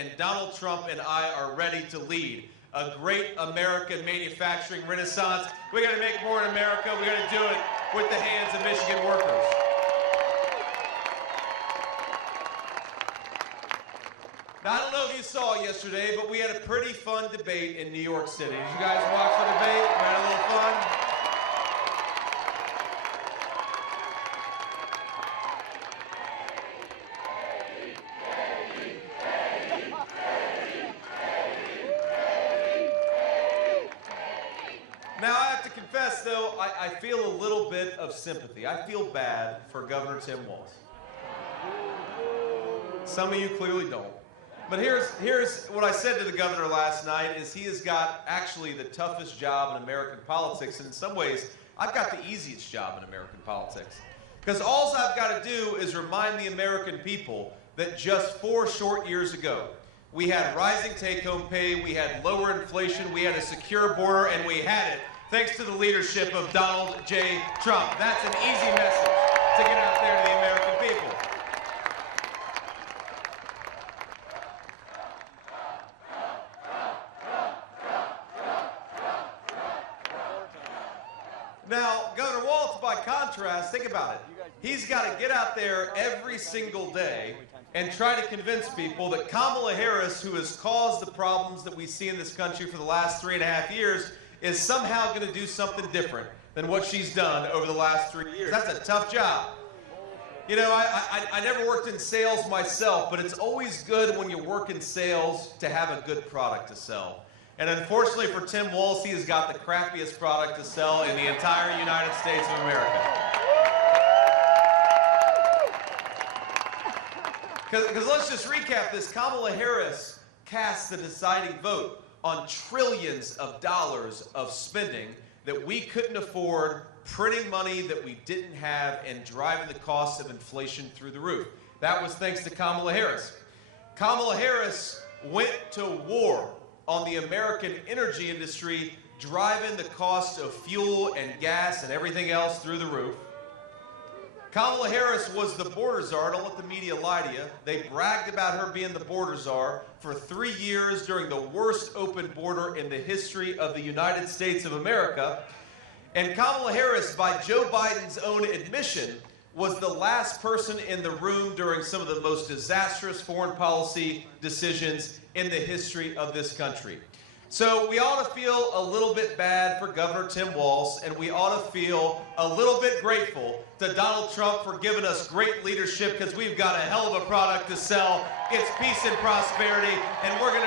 and Donald Trump and I are ready to lead a great American manufacturing renaissance. We're going to make more in America. We're going to do it with the hands of Michigan workers. Now, I don't know if you saw yesterday, but we had a pretty fun debate in New York City. Did you guys watch the debate? We had a little fun? Now, I have to confess, though, I feel a little bit of sympathy. I feel bad for Governor Tim Walz. Some of you clearly don't. But here's what I said to the governor last night is he has got actually the toughest job in American politics, and in some ways, I've got the easiest job in American politics. Because all I've got to do is remind the American people that just 4 short years ago, we had rising take-home pay, we had lower inflation, we had a secure border, and we had it thanks to the leadership of Donald J. Trump. That's an easy message to get out there to the American people. Now, Governor Walz, by contrast, think about it. He's got to get out there every single day and try to convince people that Kamala Harris, who has caused the problems that we see in this country for the last 3.5 years, is somehow going to do something different than what she's done over the last 3 years. That's a tough job. You know, I never worked in sales myself, but it's always good when you work in sales to have a good product to sell. And unfortunately for Tim Walz, he has got the crappiest product to sell in the entire United States of America. Because let's just recap this. Kamala Harris cast the deciding vote on trillions of dollars of spending that we couldn't afford, printing money that we didn't have, and driving the cost of inflation through the roof. That was thanks to Kamala Harris. Kamala Harris went to war on the American energy industry, driving the cost of fuel and gas and everything else through the roof. Kamala Harris was the border czar. Don't let the media lie to you. They bragged about her being the border czar for 3 years during the worst open border in the history of the United States of America. And Kamala Harris, by Joe Biden's own admission, was the last person in the room during some of the most disastrous foreign policy decisions in the history of this country. So we ought to feel a little bit bad for Governor Tim Walz, and we ought to feel a little bit grateful to Donald Trump for giving us great leadership, because we've got a hell of a product to sell. It's peace and prosperity, and we're going